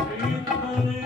प्रीत बने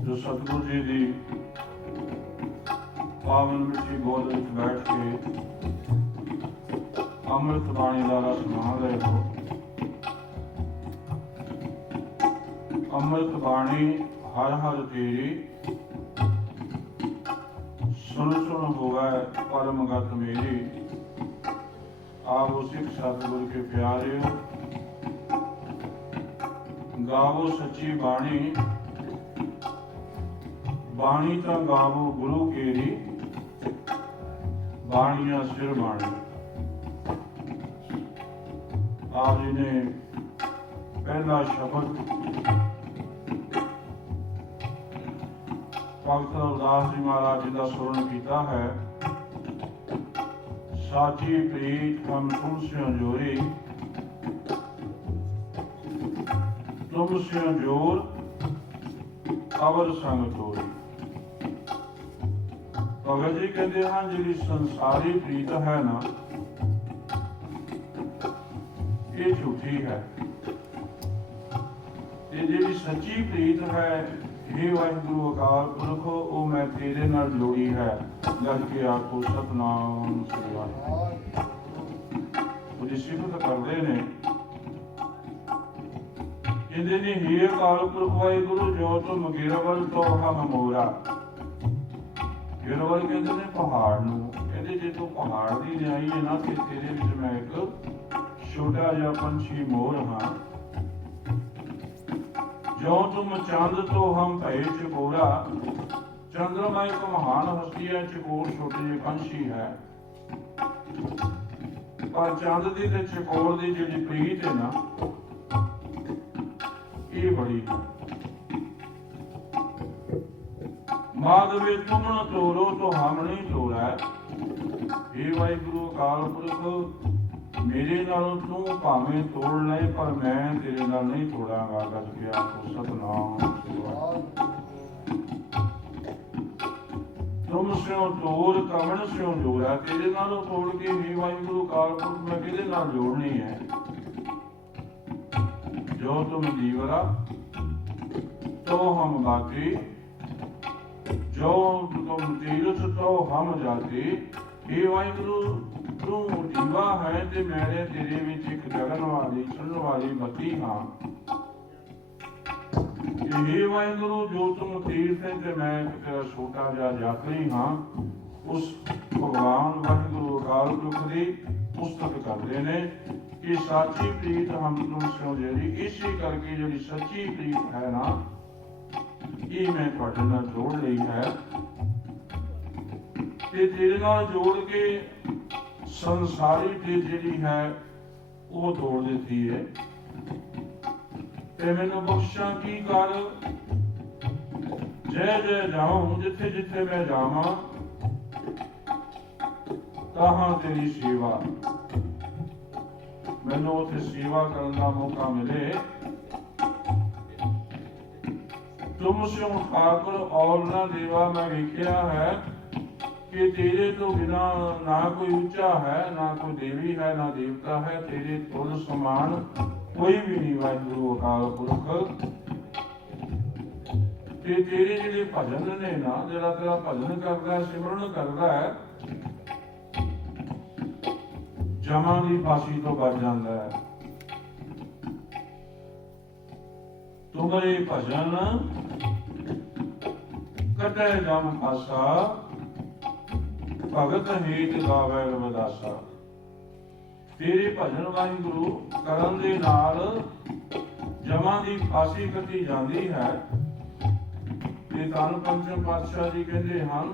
जो सतगुरु जी की पावन मिट्टी गोद में बैठ के अमृत बाणी का रस मान रहे हो। अमृत बाणी हर हर तेरी सुन सुन होवे परम गत मेरी। आवो सिख सतगुरु के प्यारे हो, गावो सच्ची बाणी। बाणी तो गावो गुरु केरी, बाणिया सिर बाणी। आप जी ने पहला शब्द भगत रविदास जी महाराज जी का सुरन किया है। साची प्रीत हम तुमसे जोरी, तुमसे जोर अवर संग तोरी। ਭਗਤ ਜੀ ਕਹਿੰਦੇ ਹਨ ਜਿਹੜੀ ਸੰਸਾਰੀ ਪ੍ਰੀਤ ਹੈ ਨਾ, ਇਹ ਝੂਠੀ ਹੈ, ਤੇ ਜਿਹੜੀ ਸੱਚੀ ਪ੍ਰੀਤ ਹੈ, हे ਵਾਹਿਗੁਰੂ ਅਕਾਲ ਪੁਰਖ, ਉਹ ਮੈਂ ਤੇਰੇ ਨਾਲ ਜੋੜੀ ਹੈ। ਲੱਗ ਕੇ ਆਖੋ ਸਤਿਨਾਮ ਸ੍ਰੀ ਵਾਹਿਗੁਰੂ। ਉਹਦੀ ਸਿਫਤ ਕਰਦੇ ਨੇ, ਕਹਿੰਦੇ ਨੇ हे ਅਕਾਲ ਪੁਰਖ ਵਾਹਿਗੁਰੂ, ਜੋ ਤੁਮ ਗਿਰਵਲ ਤੋਂ ਹਮ ਮੋਰਾ। ਗਿਰਵਲ ਕਹਿੰਦੇ ਨੇ ਪਹਾੜ ਨੂੰ। ਕਹਿੰਦੇ ਜੇ ਤੂੰ ਪਹਾੜ ਦੀ ਲਿਆਈ ਹੈ ਨਾ, ਤੇ ਤੇਰੇ ਵਿੱਚ ਮੈਂ ਇੱਕ ਛੋਟਾ ਜਿਹਾ ਪੰਛੀ ਮੋਰ ਹਾਂ। ਜੋ ਤੁਮ ਚੰਦ ਤੋਂ ਹਮ ਭਏ ਚਕੋਰਾ। ਚੰਦਰਮਾ ਇੱਕ ਮਹਾਨ ਹਸਤੀ ਹੈ, ਚਕੋਰ ਛੋਟੇ ਜਿਹੇ ਪੰਛੀ ਹੈ। ਪਰ ਚੰਦ ਦੀ ਤੇ ਚਕੋਰ ਦੀ ਜਿਹੜੀ ਪ੍ਰੀਤ ਹੈ ਨਾ, ਇਹ ਬੜੀ ਹੈ। ਮਾਧਵੇ ਤੁਮ ਨ ਤੋਰੋ ਤੋ ਹਮ ਨਹੀਂ ਤੋਰਾ। हे ਵਾਹਿਗੁਰੂ ਅਕਾਲ ਪੁਰਖ, ਮੇਰੇ ਨਾਲ ਤੂੰ ਭਾਵੇਂ ਤੋੜ ਲੈ, ਪਰ ਮੈਂ ਤੇਰੇ ਨਾਲ ਨਹੀਂ ਤੋੜਾਂਗਾ। ਗੱਜ ਕੇ ਆਖੋ ਸਤਿਨਾਮ। ਤੁਮ ਸਿਓ ਤੋੜ ਕਵਣ ਸਿਓ ਜੋੜਾ। ਤੇਰੇ ਨਾਲੋਂ ਤੋੜ ਕੇ हे ਵਾਹਿਗੁਰੂ ਅਕਾਲ ਪੁਰਖ ਮੈਂ ਕਿਹਦੇ ਨਾਲ ਜੋੜਨੀ ਹੈ। ਜੋ ਤੁਮ ਜੀਵਰਾ ਤੋ ਹਮ ਬਾਕੀ, ਜੋ ਤੁਮ ਤੀਰਥ ਤੋ ਹਮ ਜਾਤੀ। हे ਵਾਹਿਗੁਰੂ ਤੂੰ ਦੀਵਾ ਹੈ ਤੇ ਮੈਂ ਤੇਰੇ ਵਿੱਚ ਇੱਕ ਜਗਨ ਵਾਲੀ ਸੁਣਨ ਵਾਲੀ ਬੱਤੀ ਹਾਂ। हे ਵਾਹਿਗੁਰੂ ਜੋ ਤੁਮ ਤੀਰਥ ਹੈ ਤੇ ਮੈਂ ਇੱਕ ਤੇਰਾ ਛੋਟਾ ਜਿਹਾ ਯਾਤਰੀ ਹਾਂ। ਉਸ ਭਗਵਾਨ ਵਾਹਿਗੁਰੂ ਅਕਾਲ ਪੁਰਖ ਦੀ ਪੁਸਤਕ ਕਰਦੇ ਨੇ ਕਿ ਸਾਚੀ ਪ੍ਰੀਤ ਹਮ ਤੁਮ ਸਿਓ ਜਿਹੜੀ। ਇਸੇ ਕਰਕੇ ਜਿਹੜੀ ਸੱਚੀ ਪ੍ਰੀਤ ਹੈ ਨਾ, ਇਹ ਮੈਂ ਤੁਹਾਡੇ ਨਾਲ ਜੋੜ ਲਈ ਹੈ, ਤੇ ਤੇਰੇ ਨਾਲ ਜੋੜ ਕੇ ਸੰਸਾਰੀ ਪ੍ਰੀਤ ਜਿਹੜੀ ਹੈ ਉਹ ਤੋੜ ਦਿੱਤੀ ਹੈ। ਤੇ ਮੈਨੂੰ ਬਖਸ਼ਾਂ ਕੀ ਕਰ, ਜੈ ਜੈ ਜਾਉਂ ਜਿੱਥੇ ਜਿੱਥੇ ਮੈਂ ਜਾਵਾਂ, ਤਾਹਾਂ ਤੇਰੀ ਸੇਵਾ। ਮੈਨੂੰ ਉੱਥੇ ਸੇਵਾ ਕਰਨ ਦਾ ਮੌਕਾ ਮਿਲੇ। ਤੁਮ ਸਿਓ ਠਾਕੁਰ ਔਰ ਨਾ ਦੇਵਾ। ਮੈਂ ਵੇਖਿਆ ਹੈ ਕਿ ਤੇਰੇ ਤੋਂ ਬਿਨਾ ਨਾ ਕੋਈ ਉੱਚਾ ਹੈ, ਨਾ ਕੋਈ ਦੇਵੀ ਹੈ, ਨਾ ਦੇਵਤਾ ਹੈ। ਤੇਰੇ ਤੁਲ ਸਮਾਨ ਕੋਈ ਵੀ ਨਹੀਂ ਵਾਹਿਗੁਰੂ ਅਕਾਲ ਪੁਰਖ। ਤੇ ਤੇਰੇ ਜਿਹੜੇ ਭਜਨ ਨੇ ਨਾ, ਜਿਹੜਾ ਤੇਰਾ ਭਜਨ ਕਰਦਾ ਹੈ, ਸਿਮਰਨ ਕਰਦਾ ਹੈ, ਜਮਾਂ ਦੀ ਫਾਂਸੀ ਤੋਂ ਬਚ ਜਾਂਦਾ ਹੈ। ਤੁਮਰੇ ਭਜਨ ਕਟੈ ਜਮ ਫਾਸਾ, ਭਗਤ ਹੇਤ ਗਾਵੈ ਰਵਿਦਾਸਾ। ਤੇਰੇ ਭਜਨ ਵਾਹਿਗੁਰੂ ਕਰਨ ਦੇ ਨਾਲ ਜਮਾਂ ਦੀ ਫਾਂਸੀ ਕੱਟੀ ਜਾਂਦੀ ਹੈ। ਤੇ ਧੰਨ ਪੰਚਮ ਪਾਤਸ਼ਾਹ ਜੀ ਕਹਿੰਦੇ ਹਨ,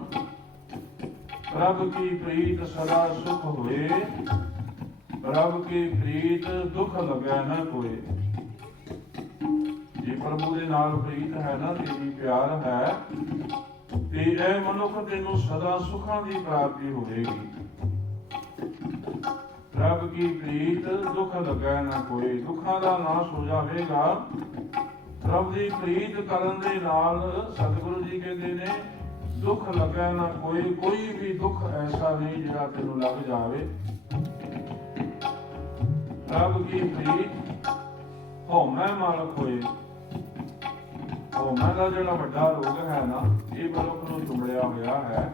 ਪ੍ਰਭ ਕੀ ਪ੍ਰੀਤ ਸਦਾ ਸੁਖ ਹੋਏ, ਪ੍ਰਭ ਕੀ ਪ੍ਰੀਤ ਦੁੱਖ ਲੱਗੈ ਨਾ ਕੋਏ। ਜੇ ਪ੍ਰਭੂ ਦੇ ਨਾਲ ਪ੍ਰੀਤ ਹੈ ਨਾ, ਤੇਰੀ ਪਿਆਰ ਹੈ, ਤੇ ਇਹ ਮਨੁੱਖ ਤੈਨੂੰ ਸਦਾ ਸੁਖਾਂ ਦੀ ਪ੍ਰਾਪਤੀ ਹੋਵੇਗੀ। ਪ੍ਰਭ ਕੀ ਪ੍ਰੀਤ ਦੁੱਖ ਲੱਗੈ ਨਾ ਕੋਈ। ਦੁੱਖਾਂ ਦਾ ਨਾਸ਼ ਹੋ ਜਾਵੇਗਾ। ਪ੍ਰਭ ਦੀ ਪ੍ਰੀਤ ਕਰਨ ਦੇ ਨਾਲ ਸਤਿਗੁਰੂ ਜੀ ਕਹਿੰਦੇ ਨੇ, ਦੁੱਖ ਲੱਗੈ ਨਾ ਕੋਈ। ਕੋਈ ਵੀ ਦੁੱਖ ਐਸਾ ਨਹੀਂ ਜਿਹੜਾ ਤੈਨੂੰ ਲੱਗ ਜਾਵੇ। ਪ੍ਰਭ ਕੀ ਪ੍ਰੀਤ ਹਉਮੈ ਮਾਲਕ ਹੋਏ। ਹਉਮੈ ਦਾ ਜਿਹੜਾ ਵੱਡਾ ਰੋਗ ਹੈ ਨਾ, ਇਹ ਮਨੁੱਖ ਨੂੰ ਚੁੰਬੜਿਆ ਹੋਇਆ ਹੈ।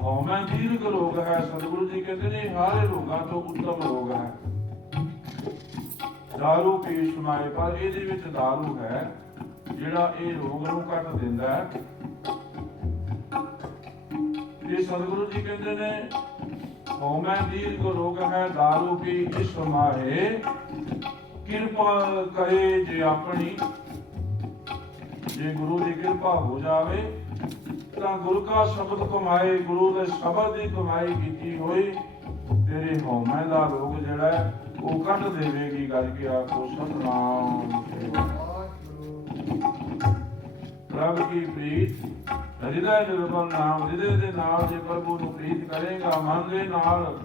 ਹਉਮੈ ਦੀਰਘ ਰੋਗ ਹੈ। ਸਤਿਗੁਰੂ ਜੀ ਕਹਿੰਦੇ ਨੇ ਸਾਰੇ ਰੋਗਾਂ ਤੋਂ ਉੱਤਮ ਰੋਗ ਹੈ। ਦਾਰੂ ਪੀ ਸਮਾਏ, ਪਰ ਇਹਦੇ ਵਿੱਚ ਦਾਰੂ ਹੈ ਜਿਹੜਾ ਇਹ ਰੋਗ ਨੂੰ ਕੱਟ ਦਿੰਦਾ ਹੈ। ਤੇ ਸਤਿਗੁਰੂ ਜੀ ਕਹਿੰਦੇ ਨੇ ਹਉਮੈ ਦੀਰਘ ਰੋਗ ਹੈ, ਦਾਰੂ ਪੀ ਇਸ ਮਾਹੇ, ਕਿਰਪਾ ਕਰੇ ਜੇ ਆਪਣੀ। ਜੇ ਗੁਰੂ ਦੀ ਕਿਰਪਾ ਹੋ ਜਾਵੇ ਤਾਂ ਗੁਰੂ ਕਾ ਸ਼ਬਦ ਕਮਾਏ, ਗੁਰੂ ਦੇ ਸ਼ਬਦ ਦੀ ਕਮਾਈ ਕੀਤੀ ਹੋਈ, ਤੇਰੇ ਹਉਮੈ ਦਾ ਰੋਗ ਜਿਹੜਾ ਹੈ ਉਹ ਕੱਢ ਦੇਵੇਗੀ। ਗੱਲ ਕੇ ਆਖੋ ਸਤਿਨਾਮ। ਪ੍ਰਭ ਕੀ ਪ੍ਰੀਤ ਹਿਰਦੈ ਨਿਰਮਲ ਨਾਮ। ਹਿਰਦੇ ਦੇ ਨਾਲ ਜੇ ਪ੍ਰਭੂ ਨੂੰ ਪ੍ਰੀਤ ਕਰੇਗਾ, ਮਨ ਦੇ ਨਾਲ,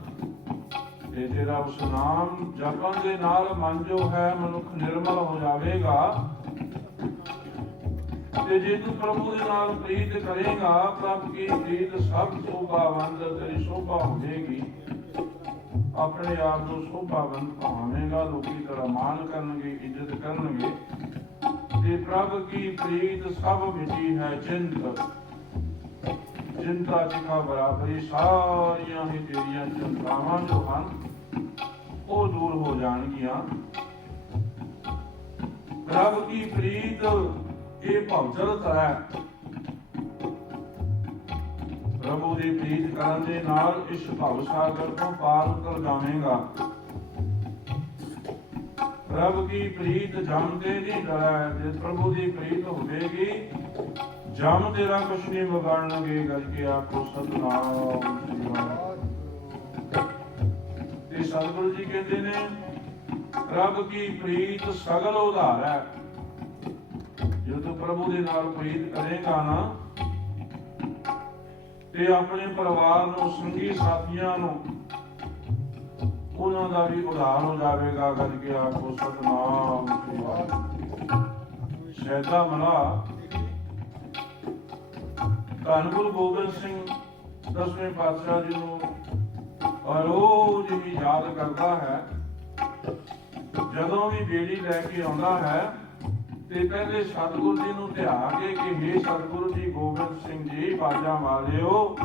ਤੇ ਤੇਰਾ ਉਸ ਨਾਮ ਜਪਣ ਦੇ ਨਾਲ ਮਨ ਜੋ ਹੈ ਮਨੁੱਖ ਨਿਰਮਲ ਹੋ ਜਾਵੇਗਾ। ਤੇ ਜੇ ਤੂੰ ਪ੍ਰਭੂ ਦੇ ਨਾਲ ਪ੍ਰੀਤ ਕਰੇਗਾ, ਪ੍ਰਭ ਕੀ ਪ੍ਰੀਤ ਸਭ ਸ਼ੋਭਾਵੰਤ ਤੇਰੀ ਸ਼ੋਭਾ ਹੋਵੇਗੀ। ਆਪਣੇ ਆਪ ਨੂੰ ਸ਼ੋਭਾਵੰਤ ਭਾਵੇਂਗਾ, ਲੋਕੀ ਤੇਰਾ ਮਾਣ ਕਰਨਗੇ, ਇੱਜ਼ਤ ਕਰਨਗੇ। ਤੇ ਪ੍ਰਭ ਕੀ ਪ੍ਰੀਤ ਸਭ ਮਿਟੀ ਹੈ ਚਿੰਤ, ਚਿੰਤਾ ਚਿਖਾ ਬਰਾਬਰੀ, ਸਾਰੀਆਂ ਹੀ ਤੇਰੀਆਂ ਚਿੰਤਾਵਾਂ ਜੋ ਹਨ ਉਹ ਦੂਰ ਹੋ ਜਾਣਗੀਆਂ। ਪ੍ਰਭ ਕੀ ਪ੍ਰੀਤ ਇਹ ਭਵਜਲ ਤਰੈ, ਪ੍ਰਭੂ ਦੀ ਪ੍ਰੀਤ ਕਰਨ ਦੇ ਨਾਲ ਇਸ ਭਵ ਸਾਗਰ ਤੋਂ ਪਾਰ ਉਤਰ ਜਾਵੇਂਗਾ। ਪ੍ਰਭ ਕੀ ਪ੍ਰੀਤ ਜਮ ਤੇ ਨਹੀਂ ਡਰੈ, ਜੇ ਪ੍ਰਭੂ ਦੀ ਪ੍ਰੀਤ ਹੋਵੇਗੀ ਜਮ ਤੇਰਾ ਕੁਛ ਨਹੀਂ ਵਿਗਾੜਨਗੇ। ਗੱਜ ਕੇ ਆਖੋ ਸਤਿਨਾਮ ਸ੍ਰੀ ਵਾਹਿਗੁਰੂ। ਤੇ ਸਤਿਗੁਰੂ ਜੀ ਕਹਿੰਦੇ ਨੇ ਪ੍ਰਭ ਕੀ ਪ੍ਰੀਤ ਸਗਲ ਉਧਾਰ ਹੈ। ਜਦੋਂ ਪ੍ਰਭੂ ਦੇ ਨਾਲ ਪ੍ਰੀਤ ਕਰੇਗਾ ਨਾ ਤੇ ਆਪਣੇ ਪਰਿਵਾਰ ਨੂੰ, ਸੰਗੀ ਸਾਥੀਆਂ ਨੂੰ, ਉਹਨਾਂ ਦਾ ਵੀ ਉਧਾਰ ਹੋ ਜਾਵੇਗਾ। ਗੱਜ ਕੇ ਆਖੋ ਸਤਿਨਾਮ ਸ੍ਰੀ ਵਾਹਿਗੁਰੂ। ਸ਼ਹਿਦਾ ਮਲਾ ਧੰਨ ਗੁਰੂ ਗੋਬਿੰਦ ਸਿੰਘ 10ਵੇਂ ਪਾਤਸ਼ਾਹ ਜੀ ਨੂੰ ਰੋਜ਼ ਹੀ ਯਾਦ ਕਰਦਾ ਹੈ। ਜਦੋਂ ਵੀ ਬੇੜੀ ਲੈ ਕੇ ਆਉਂਦਾ ਹੈ ਤੇ ਪਹਿਲੇ ਸਤਿਗੁਰੂ ਜੀ ਨੂੰ ਧਿਆ ਕੇ ਕਿ ਹੇ ਸਤਿਗੁਰੂ ਜੀ, ਗੋਬਿੰਦ ਸਿੰਘ ਜੀ ਬਾਜਾਂ ਵਾਲਿਓ,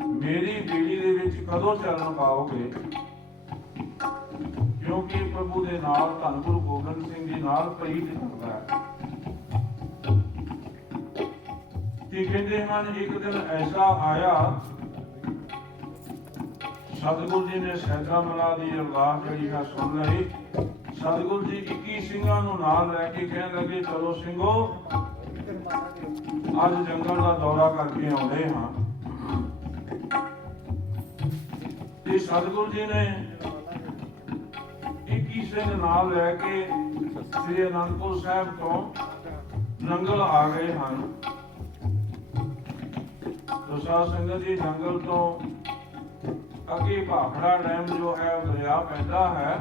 ਮੇਰੀ ਬੇੜੀ ਦੇ ਵਿੱਚ ਕਦੋਂ ਚਰਨ ਪਾਓਗੇ? ਕਿਉਂਕਿ ਪ੍ਰਭੂ ਦੇ ਨਾਲ, ਧੰਨ ਗੁਰੂ ਗੋਬਿੰਦ ਸਿੰਘ ਜੀ ਨਾਲ ਪ੍ਰੀਤ ਕਰਦਾ ਹੈ। ਤੇ ਕਹਿੰਦੇ ਹਨ ਇੱਕ ਦਿਨ ਐਸਾ ਆਇਆ, ਸਤਿਗੁਰੂ ਜੀ ਨੇ ਸੈਦਾ ਮਲਾ ਦੀ ਅਰਦਾਸ ਜਿਹੜੀ ਹੈ ਸੁਣ ਲਈ। ਸਤਿਗੁਰੂ ਜੀ 21 ਸਿੰਘਾਂ ਨੂੰ ਨਾਲ ਲੈ ਕੇ ਕਹਿਣ ਲੱਗੇ, ਚਲੋ ਸਿੰਘੋ ਅੱਜ ਜੰਗਲ ਦਾ ਦੌਰਾ ਕਰਕੇ ਆਉਂਦੇ ਹਾਂ। ਤੇ ਸਤਿਗੁਰੂ ਜੀ ਨੇ 21 ਸਿੰਘ ਨਾਲ ਲੈ ਕੇ ਸ੍ਰੀ ਅਨੰਦਪੁਰ ਸਾਹਿਬ ਤੋਂ ਨੰਗਲ ਆ ਗਏ ਹਨ। ਸਾਧ ਸੰਗਤ ਜੀ, ਜੰਗਲ ਤੋਂ ਅੱਗੇ ਭਾਖੜਾ ਡੈਮ ਜੋ ਹੈ ਦਰਿਆ ਪੈਂਦਾ ਹੈ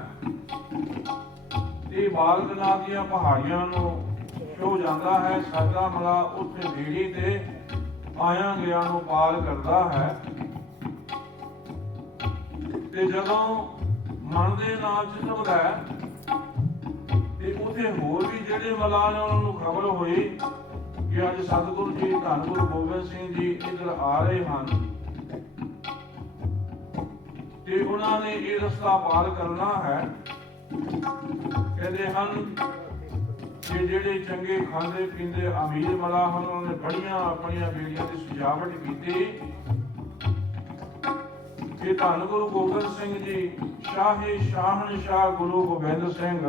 ਤੇ ਬਾਲਕਨਾਥ ਦੀਆਂ ਪਹਾੜੀਆਂ ਨੂੰ ਛੋ ਜਾਂਦਾ ਹੈ। ਸੈਦਾ ਮਲਾ ਉੱਥੇ ਬੇੜੀ ਤੇ ਆਇਆਂ ਗਿਆ ਨੂੰ ਪਾਰ ਕਰਦਾ ਹੈ। ਤੇ ਜਦੋਂ ਮਨ ਦੇ ਨਾਲ ਚਿਤਵਦਾ ਤੇ ਉੱਥੇ ਹੋਰ ਵੀ ਜਿਹੜੇ ਮਲਾ ਨੇ ਉਹਨਾਂ ਨੂੰ ਖਬਰ ਹੋਈ ਕਿ ਅੱਜ ਸਤਿਗੁਰੂ ਜੀ, ਧੰਨ ਗੁਰੂ ਗੋਬਿੰਦ ਸਿੰਘ ਜੀ ਇੱਧਰ ਆ ਰਹੇ ਹਨ ਤੇ ਉਹਨਾਂ ਨੇ ਇਹ ਰਸਤਾ ਪਾਰ ਕਰਨਾ ਹੈ। ਕਹਿੰਦੇ ਹਨ ਕਿ ਜਿਹੜੇ ਚੰਗੇ ਖਾਂਦੇ ਪੀਂਦੇ ਅਮੀਰ ਮਲਾ ਹਨ, ਉਹਨਾਂ ਨੇ ਬੜੀਆਂ ਆਪਣੀਆਂ ਬੇੜੀਆਂ ਦੀ ਸਜਾਵਟ ਕੀਤੀ ਕਿ ਧੰਨ ਗੁਰੂ ਗੋਬਿੰਦ ਸਿੰਘ ਜੀ, ਸ਼ਾਹੀ ਸ਼ਾਹਨਸ਼ਾਹ ਗੁਰੂ ਗੋਬਿੰਦ ਸਿੰਘ,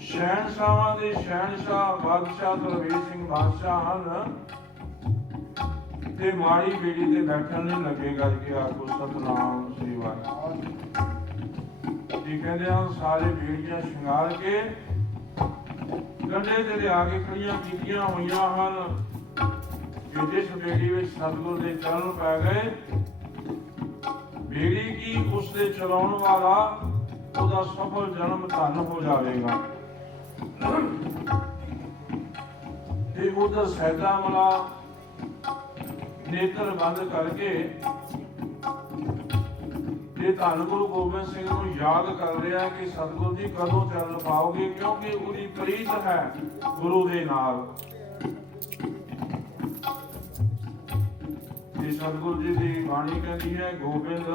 ਸ਼ਹਿਨਸ਼ਾਹਾਂ ਦੇ ਸ਼ਹਿਨਸ਼ਾਹ ਬਾਦਸ਼ਾਹ ਦਰਵੇਸ਼ ਸਿੰਘ ਬਾਦਸ਼ਾਹ ਹਨ ਤੇ ਮਾੜੀ ਬੇੜੀ ਤੇ ਬੈਠਣ ਨਹੀਂ ਲੱਗੇਗਾ। ਕਿ ਆਖੋ ਸਤਿਨਾਮ ਸ੍ਰੀ ਵਾਹਿਗੁਰੂ। ਜੀ ਕਹਿੰਦੇ ਹਨ ਸਾਰੇ ਬੇੜੀਆਂ ਸ਼ਿੰਗਾਰ ਕੇ ਗੱਡੇ ਤੇ ਲਿਆ ਕੇ ਖੜੀਆਂ ਕੀਤੀਆਂ ਹੋਈਆਂ ਹਨ ਕਿ ਜਿਸ ਬੇੜੀ ਵਿੱਚ ਸਤਿਗੁਰੂ ਦੇ ਚਰਨ ਪੈ ਗਏ, ਬੇੜੀ ਕੀ ਉਸ ਦੇ ਚਲਾਉਣ ਵਾਲਾ ਉਹਦਾ ਸਫਲ ਜਨਮ ਧਨ ਹੋ ਜਾਵੇਗਾ। ਤੇ ਉਧਰ ਸੈਦਾ ਮਲਾ ਨੇਤਰ ਬੰਦ ਕਰਕੇ ਤੇ ਧੰਨ ਗੁਰੂ ਗੋਬਿੰਦ ਸਿੰਘ ਨੂੰ ਯਾਦ ਕਰ ਰਿਹਾ ਕਿ ਸਤਿਗੁਰੂ ਜੀ ਕਦੋਂ ਚਰਨ ਪਾਓਗੇ, ਕਿਉਂਕਿ ਉਹਦੀ ਪ੍ਰੀਤ ਹੈ ਗੁਰੂ ਦੇ ਨਾਲ। ਤੇ ਸਤਿਗੁਰੂ ਜੀ ਦੀ ਬਾਣੀ ਕਹਿੰਦੀ ਹੈ, ਗੋਬਿੰਦ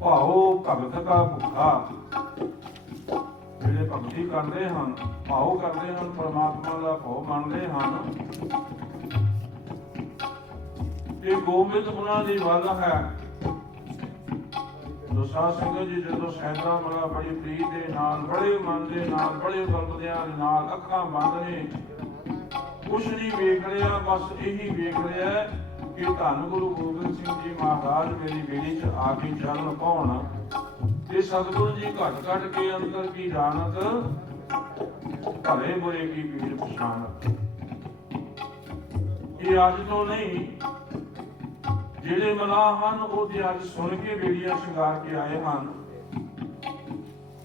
ਭਾਉ ਭਗਤ ਕਾ ਭੁੱਖਾ। ਜਿਹੜੇ ਭਗਤੀ ਕਰਦੇ ਹਨ, ਭਾਉ ਕਰਦੇ ਹਨ, ਪਰਮਾਤਮਾ ਦਾ ਭਾਉ ਮੰਨਦੇ ਹਨ ਤੇ ਗੋਬਿੰਦ ਉਹਨਾਂ ਦੀ ਵੱਲ ਹੈ। ਸਾਧ ਸੰਗਤ ਜੀ, ਜਦੋਂ ਸੈਦਾ ਮਲਾ ਬੜੀ ਪ੍ਰੀਤ ਦੇ ਨਾਲ, ਬੜੇ ਮਨ ਦੇ ਨਾਲ, ਬੜੇ ਬਲਬਦਿਆਂ ਦੇ ਨਾਲ ਅੱਖਾਂ ਬੰਦ ਨੇ, ਕੁਛ ਨਹੀਂ ਵੇਖ ਰਿਹਾ, ਬਸ ਇਹੀ ਵੇਖ ਰਿਹਾ ਕਿ ਧੰਨ ਗੁਰੂ ਗੋਬਿੰਦ ਸਿੰਘ ਜੀ ਮਹਾਰਾਜ ਮੇਰੀ ਬੇੜੀ 'ਚ ਆ ਕੇ ਚਰਨ ਪਾਉਣ ਤੇ ਸਤਿਗੁਰੂ ਜੀ ਘਟ ਘਟ ਕੇ ਅੰਦਰ ਕੀ ਜਾਣਤ, ਭਲੇ ਬੁਰੇ ਕੀ ਪੀਰ ਪਛਾਣਤ। ਇਹ ਅੱਜ ਤੋਂ ਨਹੀਂ, ਜਿਹੜੇ ਮਲਾਹ ਹਨ ਉਹ ਤੇ ਅੱਜ ਸੁਣ ਕੇ ਬੇੜੀਆਂ ਸ਼ਿੰਗਾਰ ਕੇ ਆਏ ਹਨ।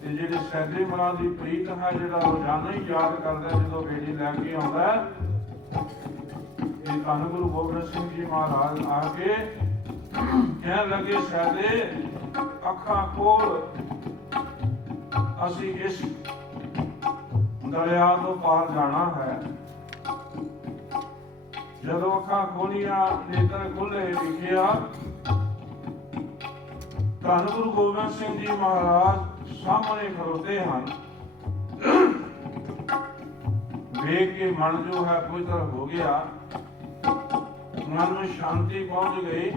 ਤੇ ਤੇ ਜਿਹੜੇ ਸੈਦੇ ਮਨਾਂ ਦੀ ਪ੍ਰੀਤ ਹੈ ਜਿਹੜਾ ਰੋਜ਼ਾਨਾ ਹੀ ਯਾਦ ਕਰਦਾ ਜਦੋਂ ਬੇੜੀ ਲੈ ਕੇ ਆਉਂਦਾ ਇਹ ਧੰਨ ਗੁਰੂ ਗੋਬਿੰਦ ਸਿੰਘ ਜੀ ਮਹਾਰਾਜ ਆ ਕੇ ਕਹਿਣ ਲੱਗੇ ਸੈਦੇ ਅੱਖਾਂ ਖੋਲ ਅਸੀਂ ਇਸ ਦਰਿਆ ਤੋਂ ਪਾਰ ਜਾਣਾ ਹੈ। ਜਦੋਂ ਅੱਖਾਂ ਖੋਲੀਆਂ ਨੇਤਰ ਖੁੱਲੇ ਵਿਖਿਆ ਧੰਨ ਗੁਰੂ ਗੋਬਿੰਦ ਸਿੰਘ ਜੀ ਮਹਾਰਾਜ ਸਾਹਮਣੇ ਖਲੋਤੇ ਹਨ। ਵੇਖ ਕੇ ਮਨ ਜੋ ਹੈ ਪਵਿੱਤਰ ਹੋ ਗਿਆ, ਮਨ ਨੂੰ ਸ਼ਾਂਤੀ ਪਹੁੰਚ ਗਈ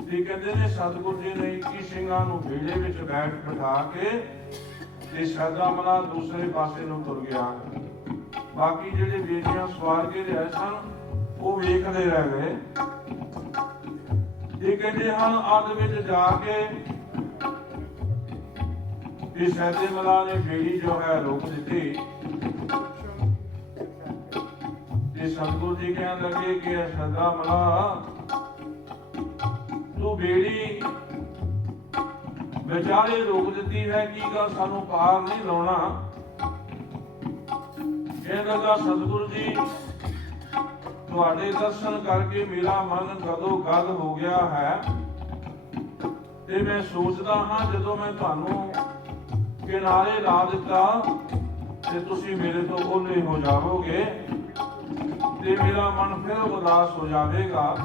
ਤੇ ਕਹਿੰਦੇ ਨੇ ਸਤਿਗੁਰੂ ਜੀ ਨੇ 21 ਸਿੰਘਾਂ ਨੂੰ ਵਿਹੜੇ ਵਿੱਚ ਬਿਠਾ ਕੇ ਤੇ ਸੈਦਾ ਮਨਾ ਦੂਸਰੇ ਪਾਸੇ ਨੂੰ ਤੁਰ ਗਿਆ। ਬਾਕੀ ਜਿਹੜੇ ਬੇੜੀਆਂ ਸਵਾਰ ਕੇ ਲਿਆਏ ਸਨ ਉਹ ਵੇਖਦੇ ਰਹਿ ਗਏ। ਇਹ ਕਹਿੰਦੇ ਹਨ ਅੱਧ ਵਿੱਚ ਜਾ ਕੇ ਤੇ ਸੈਦੇ ਮਲਾ ਨੇ ਬੇੜੀ ਜੋ ਹੈ ਰੋਕ ਦਿੱਤੀ ਤੇ ਸਤਿਗੁਰੂ ਜੀ ਕਹਿਣ ਲੱਗੇ ਕਿ ਸੈਦਾ ਮਲਾ ਤੂੰ ਬੇੜੀ ਵਿਚਾਰੇ ਰੋਕ ਦਿੱਤੀ ਹੈ, ਕੀ ਗੱਲ ਸਾਨੂੰ ਪਾਰ ਨਹੀਂ ਲਾਉਣਾ? ਇਹ ਲੱਗਾ ਸਤਿਗੁਰੂ ਜੀ ਤੁਹਾਡੇ ਦਰਸ਼ਨ ਕਰਕੇ ਮੇਰਾ ਮਨ ਗਦੋ ਗਦ ਹੋ ਗਿਆ ਹੈ ਤੇ ਮੈਂ ਸੋਚਦਾ ਹਾਂ ਜਦੋਂ ਮੈਂ ਤੁਹਾਨੂੰ ਕਿਨਾਰੇ ਲਾ ਦਿੱਤਾ ਤੇ ਤੁਸੀਂ ਮੇਰੇ ਤੋਂ ਓਲੇ ਹੋ ਜਾਵੋਗੇ ਤੇ ਮੇਰਾ ਮਨ ਫਿਰ ਉਦਾਸ ਹੋ ਜਾਵੇਗਾ।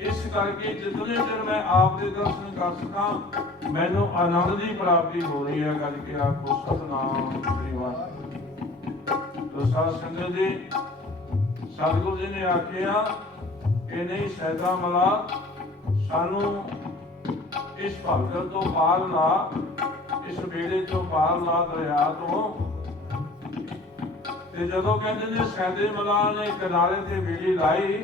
ਇਸ ਕਰਕੇ ਜਿਤਨੇ ਦਿਨ ਮੈਂ ਆਪ ਦੇ ਦਰਸ਼ਨ ਕਰ ਸਕਾਂ ਮੈਨੂੰ ਆਨੰਦ ਦੀ ਪ੍ਰਾਪਤੀ ਹੋ ਰਹੀ ਹੈ। ਗੱਲ ਕਿ ਆਖੋ ਸਤਿਨਾਮ ਸ੍ਰੀ ਵਾਹਿਗੁਰੂ। ਤੋ ਸਾਧ ਸੰਗਤ ਜੀ ਸਤਿਗੁਰੂ ਜੀ ਨੇ ਆਖਿਆ ਕਿ ਨਹੀਂ ਸੈਦਾ ਮਲਾ ਸਾਨੂੰ ਇਸ ਭਗਤ ਤੋਂ ਪਾਰ ਲਾ, ਇਸ ਬੇੜੇ ਤੋਂ ਪਾਰ ਲਾ ਦਰਿਆ ਤੋਂ। ਤੇ ਜਦੋਂ ਕਹਿੰਦੇ ਨੇ ਸੈਦੇ ਮਲਾ ਨੇ ਕਿਨਾਰੇ ਤੇ ਬੇੜੀ ਲਾਈ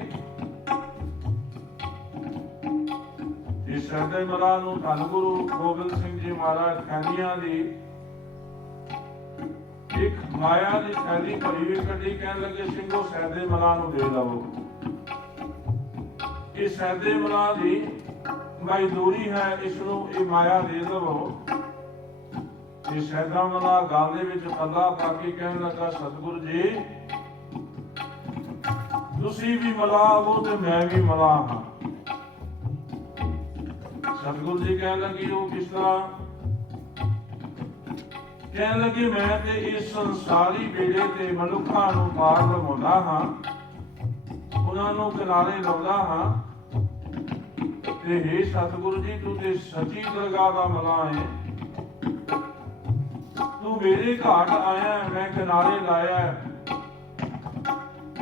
ਤੇ ਸੈਦੇ ਮਲਾ ਨੂੰ ਧੰਨ ਗੁਰੂ ਗੋਬਿੰਦ ਸਿੰਘ ਜੀ ਮਹਾਰਾਜ ਖੈਨੀਆਂ ਦੀ ਇੱਕ ਮਾਇਆ ਦੀ ਥੈਲੀ ਭਰੀ ਹੋਈ ਕੱਢੀ, ਕਹਿਣ ਲੱਗੇ ਸਿੰਘੋ ਸੈਦੇ ਮਲਾ ਨੂੰ ਦੇ ਲਵੋ। ਇਹ ਸੈਦੇ ਮਲਾ ਦੀ ਮਜ਼ਦੂਰੀ ਹੈ, ਇਸ ਨੂੰ ਇਹ ਮਾਇਆ ਦੇ ਦਵੋ। ਇਹ ਸੈਦਾ ਮਲਾ ਗਲ ਦੇ ਵਿੱਚ ਪੱਲਾ ਪਾ ਕੇ ਕਹਿਣ ਲੱਗਾ ਸਤਿਗੁਰੂ ਜੀ ਤੁਸੀਂ ਵੀ ਮਲਾ ਹੋ ਤੇ ਮੈਂ ਵੀ ਮਲਾ ਹਾਂ। ਸਤਿਗੁਰੂ ਜੀ ਕਹਿਣ ਲੱਗੇ ਉਹ ਕਿਸ ਤਰ੍ਹਾਂ? ਕਹਿਣ ਲੱਗੇ ਮੈਂ ਤੇ ਇਸ ਸੰਸਾਰੀ ਬੇੜੇ ਤੇ ਮਨੁੱਖਾਂ ਨੂੰ ਪਾਰ ਲਵਾਉਂਦਾ ਹਾਂ, ਉਹਨਾਂ ਨੂੰ ਕਿਨਾਰੇ ਲਾਉਂਦਾ ਹਾਂ ਤੇ ਹੇ ਸਤਿਗੁਰੂ ਜੀ ਤੂੰ ਤੇ ਸੱਚੀ ਦਰਗਾਹ ਦਾ ਮਲਾ ਹੈ। ਤੂੰ ਮੇਰੇ ਘਾਟ ਆਇਆ ਮੈਂ ਕਿਨਾਰੇ ਲਾਇਆ।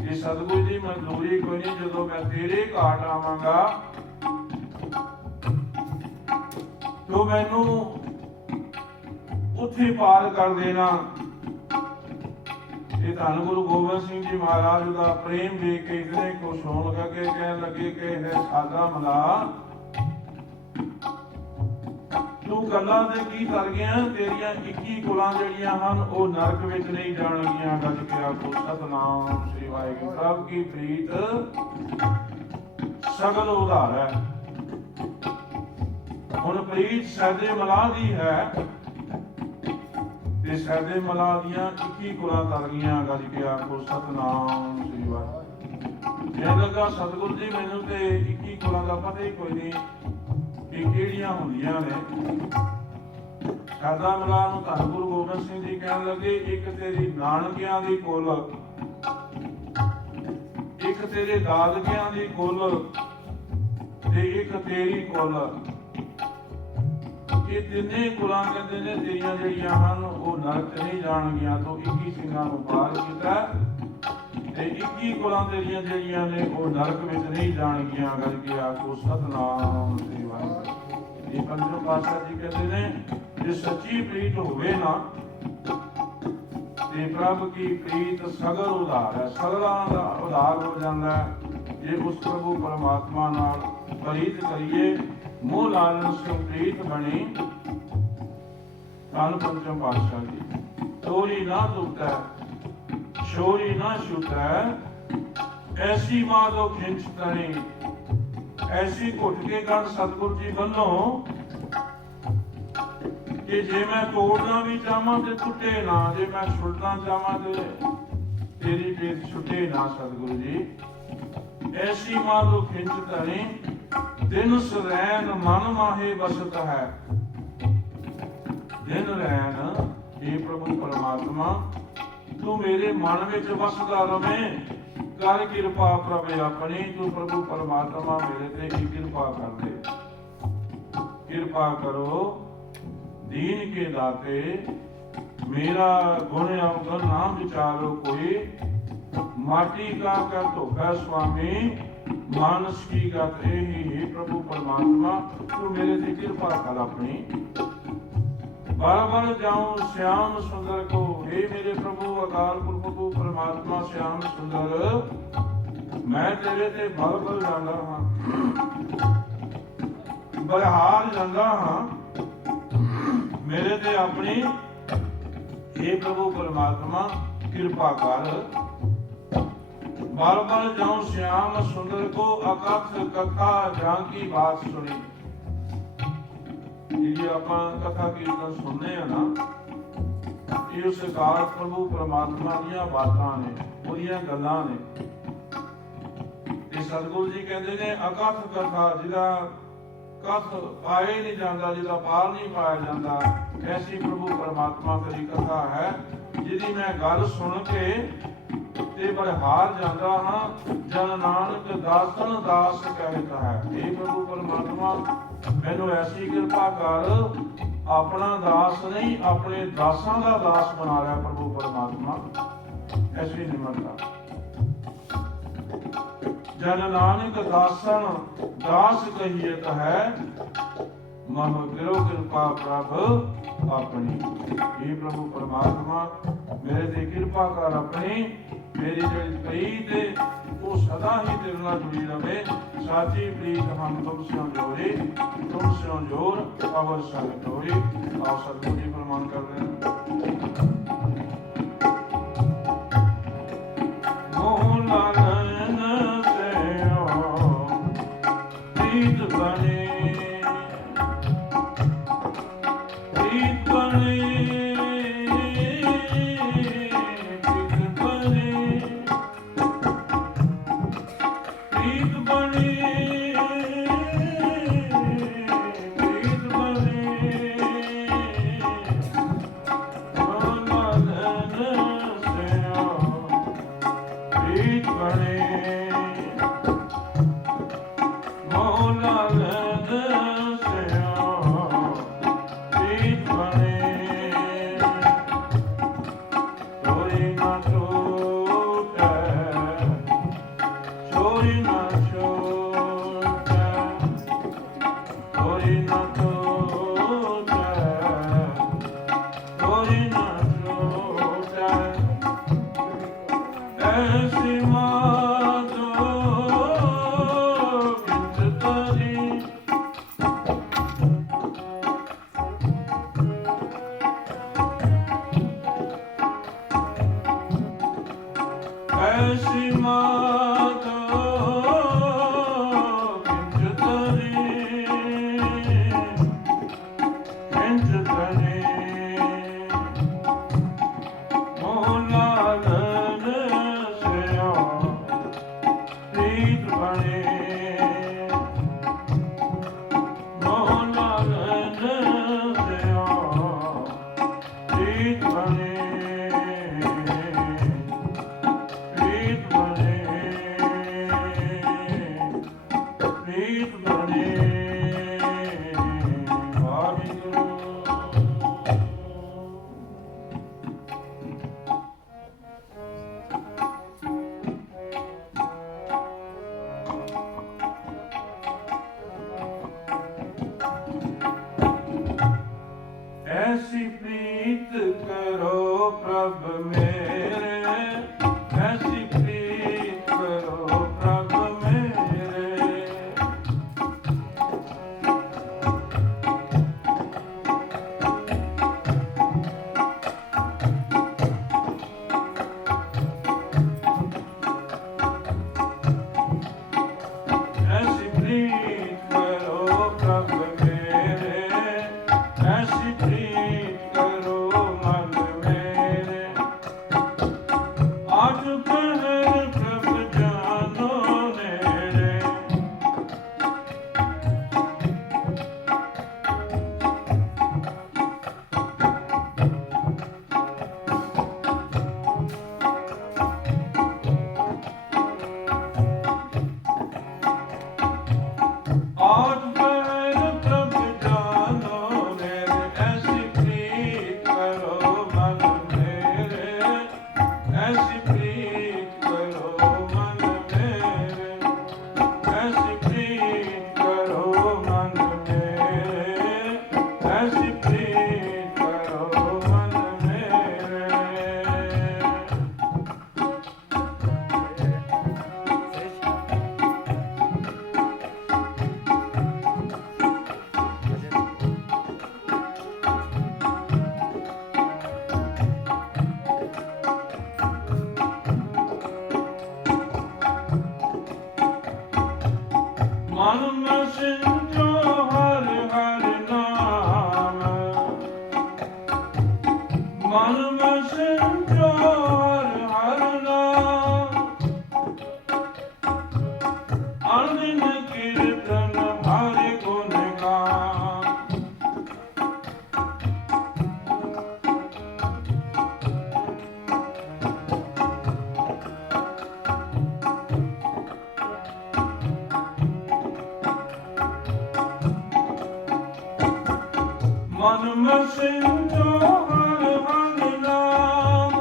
ਇਹ ਸਤਿਗੁਰੂ ਜੀ ਮਨਜ਼ੂਰੀ ਕੋਈ ਨਹੀਂ, ਜਦੋਂ ਮੈਂ ਤੇਰੇ ਘਾਟ ਆਵਾਂਗਾ ਤੂੰ ਮੈਨੂੰ ਉੱਥੇ ਪਾਰ ਕਰ ਦੇਣਾ। ਇਹ ਧੰਨ ਗੁਰੂ ਗੋਬਿੰਦ ਸਿੰਘ ਜੀ ਮਹਾਰਾਜ ਦਾ ਪ੍ਰੇਮ ਦੇਖ ਕੇ ਇਤਨੇ ਖੁਸ਼ ਹੋਣ ਲੱਗੇ, ਕਹਿਣ ਲੱਗੇ ਕਿ ਇਹ ਸਾਦਾ ਮਲਾ ਤੂੰ ਗੱਲਾਂ ਦੇ ਕੀ ਕਰ ਗਿਆ? ਤੇਰੀਆਂ 21 ਕੁਲਾਂ ਜਿਹੜੀਆਂ ਹਨ ਉਹ ਨਰਕ ਵਿੱਚ ਨਹੀਂ ਜਾਣਗੀਆਂ। ਗੱਜ ਕੇ ਆਖੋ ਸਤਿਨਾਮ ਸ੍ਰੀ ਵਾਹਿਗੁਰੂ। ਪ੍ਰਭ ਕੀ ਪ੍ਰੀਤ ਸਗਲ ਉਧਾਰ ਹੈ। ਹੁਣ ਪ੍ਰੀਤ ਸੈਦੇ ਮਲਾ ਦੀ ਹੈ ਤੇ ਸੈਦੇ ਮਲਾ ਦੀਆਂ 21 ਕੁਲਾਂ ਤਰ ਗਈਆਂ। ਗੱਜ ਕੇ ਆਖੋ ਸਤਿਨਾਮ ਸ੍ਰੀ ਵਾਹਿਗੁਰੂ। ਇਹ ਲੱਗਾ ਸਤਿਗੁਰੂ ਜੀ ਮੈਨੂੰ ਤੇ 21 ਕੁਲਾਂ ਦਾ ਪਤਾ ਹੀ ਕੋਈ ਨਹੀਂ ਕਿ ਕਿਹੜੀਆਂ ਹੁੰਦੀਆਂ ਨੇ। ਸੈਦਾ ਮਲਾ ਨੂੰ ਧੰਨ ਗੁਰੂ ਗੋਬਿੰਦ ਸਿੰਘ ਜੀ ਕਹਿਣ ਲੱਗੇ ਇੱਕ ਤੇਰੀ ਨਾਨਕਿਆਂ ਦੀ ਕੁਲ, ਇੱਕ ਤੇਰੇ ਦਾਦਕਿਆਂ ਦੀ ਕੁਲ ਤੇ ਇੱਕ ਤੇਰੀ ਕੁਲ। ਇਹ ਤਿੰਨੇ ਕੁਲਾਂ ਕਹਿੰਦੇ ਨੇ ਤੇਰੀਆਂ ਜਿਹੜੀਆਂ ਹਨ ਉਹ ਨਰਕ ਨਹੀਂ ਜਾਣਗੀਆਂ। ਤੋਂ 21 ਸਿੰਘਾਂ ਨੂੰ ਪਾਰ ਕੀਤਾ ਤੇ 21 ਕੁਲਾਂ ਤੇਰੀਆਂ ਜਿਹੜੀਆਂ ਨੇ ਉਹ ਨਰਕ ਵਿੱਚ ਨਹੀਂ ਜਾਣਗੀਆਂ। ਗੱਲ ਕੀ ਆਖੋ ਸਤਿਨਾਮ ਸ੍ਰੀ ਵਾਹਿਗੁਰੂ। ਇਹ ਪੰਜਵੇਂ ਪਾਤਸ਼ਾਹ ਜੀ ਕਹਿੰਦੇ ਨੇ ਜੇ ਸੱਚੀ ਪ੍ਰੀਤ ਹੋਵੇ ਨਾ ਤੇ ਪ੍ਰਭ ਕੀ ਪ੍ਰੀਤ ਸਗਲ ਉਧਾਰ ਹੈ, ਸਗਲਾਂ ਦਾ ਉਧਾਰ ਹੋ ਜਾਂਦਾ ਹੈ। ਜੇ ਉਸ ਪ੍ਰਭੂ ਪਰਮਾਤਮਾ ਨਾਲ ਪ੍ਰੀਤ ਕਰੀਏ ਮੋਹ ਲਾਲਨ ਸਿੰਘ ਪ੍ਰੀਤ ਬਣੀ। ਧੰਨ ਪੰਚਮ ਪਾਤਸ਼ਾਹ ਜੀ ਤੋਰੀ ਨਾ ਟੁੱਟੈ ਛੋਰੀ ਨਾ ਛੁਟੈ ਐਸੀ ਮਾਧੋ ਖਿੰਚ ਤਣੀ। ਐਸੀ ਘੁੱਟ ਕੇ ਗਣ ਸਤਿਗੁਰੂ ਜੀ ਵੱਲੋਂ कि जे मैं तोड़ना भी चाहवां ते टुटे ना, जे मैं छुटना चाहवां ते तेरी प्रीत छुटे ना। सतगुरु जी ऐसी माधो खिंच धनी, दिन सरैन मन माहे बसत है। दिन रैन हे प्रभु परमात्मा तू मेरे मन विच वसदा रवे, कर किरपा प्रभ अपनी। तू प्रभु परमात्मा मेरे ते ही किरपा कर दे। किरपा करो दीन के दाते, मेरा गुण अवगुण ना विचारो कोई। माटी का कर धोखा स्वामी, मानस की गत यही। हे प्रभु परमात्मा तू मेरे ते किरपा कर अपनी। बल बल जाऊं श्याम सुंदर को, हे मेरे प्रभु अकाल पुरख परमात्मा श्याम सुंदर मैं तेरे ते बल बल जांदा हां, बलहार जांदा हां, मेरे ते अपनी हे प्रभु परमात्मा किरपा कर। बल बल जाऊं श्याम सुंदर को, अकथ कथा जान की बात सुनी। जी ਆਪਾਂ कथा कीर्तन सुनने हैं ना, ये उस कार प्रभु परमात्मा ਦੀਆਂ ਬਾਤਾਂ ਨੇ, ਉਹਦੀਆਂ ਗੱਲਾਂ ਨੇ। ਤੇ ਸਤਿਗੁਰੂ ਜੀ ਕਹਿੰਦੇ ਨੇ ਅਕਥ ਕਥਾ, ਜਿਹਦਾ ਕਥ ਪਾਏ ਨਹੀਂ ਜਾਂਦਾ, ਜਿਹਦਾ ਪਾਰ ਨਹੀਂ ਪਾਇਆ ਜਾਂਦਾ, ਐਸੀ ਪ੍ਰਭੂ ਪਰਮਾਤਮਾ ਦੀ ਕਥਾ ਹੈ ਜਿਹਦੀ ਮੈਂ ਗੱਲ ਸੁਣ ਕੇ ਤੇ ਬੜਹਾਰ ਜਾਂਦਾ ਹਾਂ। ਜਨ ਨਾਨਕ ਦਾਸਨ ਦਾਸ ਕਹਿਤ ਹੈ। ਇਹ ਪ੍ਰਭੂ ਪਰਮਾਤਮਾ ਮੈਨੂੰ ਐਸੀ ਕਿਰਪਾ ਕਰ, ਆਪਣਾ ਦਾਸ ਨਹੀਂ ਆਪਣੇ ਦਾਸਾਂ ਦਾ ਦਾਸ ਬਣਾ ਲਿਆ ਪ੍ਰਭੂ ਪਰਮਾਤਮਾ। ਐਸੀ ਨਿਮਰਤਾ। ਜਨ ਨਾਨਕ ਦਾਸਨ ਦਾਸ ਕਹੀਤ ਹੈ, ਮਮ ਕਰੋ ਕਿਰਪਾ ਪ੍ਰਭ ਆਪਣੀ। ਇਹ ਪ੍ਰਭੂ ਪਰਮਾਤਮਾ ਮੇਰੇ ਤੇ ਕਿਰਪਾ ਕਰ ਆਪਣੀ। मेरी ਜਿਹੜੀ ਪ੍ਰੀਤ ਉਹ ਸਦਾ ਹੀ ਤੇਰੇ ਨਾਲ ਜੁੜੀ ਰਵੇ। ਸਾਚੀ ਪ੍ਰੀਤ ਹਮ ਤੁਮ ਸਿਓ ਜੋੜੀ, ਤੁਮ ਸਿਓ ਜੋੜ ਅਵਰ ਸੰਗ ਤੋੜੀ। ਆਓ ਸਤਿਗੁਰੂ ਜੀ ਪ੍ਰਮਾਣ ਕਰ ਰਹੇ ਹਨ। ਮੋਹ ਲਾਲਨ ਸਿਓ ਪ੍ਰੀਤ ਬਣੇ, ਪ੍ਰੀਤ ਬਣੇ, ऐसी प्रीत करो प्रभ मेरे, ऐसी प्रीत करो प्रभ मेरे। ऐसी प्रीत करो प्रभ मेरे, ऐसी प्रीत मन में सिंचो हर हर नाम, मन में सिंचो हर हर नाम, अनदिन कीर्तन हरि गुण गान। मन में सिंचो हर हर नाम,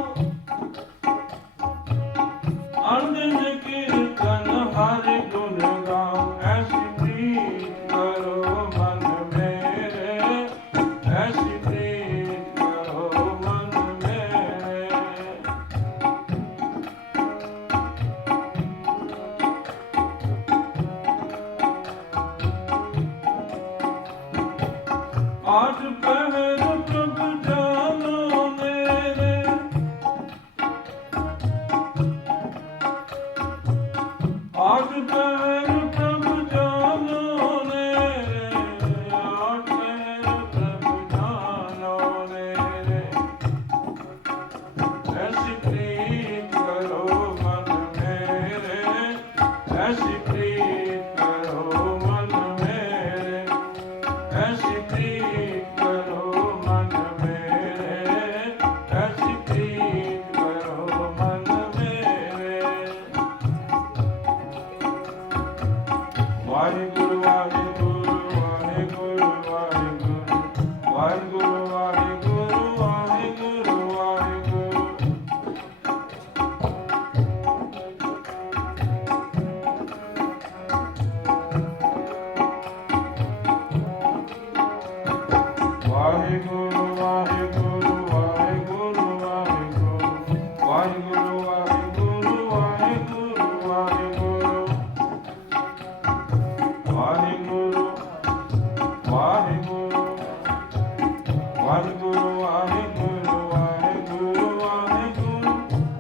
अनदिन कीर्तन हरि गुण गान। ऐसी प्रीत करो मन मेरे, ऐसी प्रीत करो मन मेरे। आज पहर प्रभु जानो मेरे, आज पहर प्रभु जानो मेरे, आज पहर प्रभु जानो मेरे। ऐसी प्रीत करो मन मेरे, ऐसी प्रीत करो मन मेरे, ऐसी प्रीत करो मन मेरे, ऐसी प्रीत करो मन मेरे। वाहिगुरु वाहिगुरु वाहिगुरु वाहिगुरु, वाहिगुरु वाहिगुरु वाहिगुरु वाहिगुरु। वाहिगुरु वाहिगुरु वाहिगुरु वाहिगुरु, वाहिगुरु वाहिगुरु वाहिगुरु वाहिगुरु। वाहिगुरु वाहिगुरु वाहिगुरु वाहिगुरु वाहिगुरु वाहिगुरु,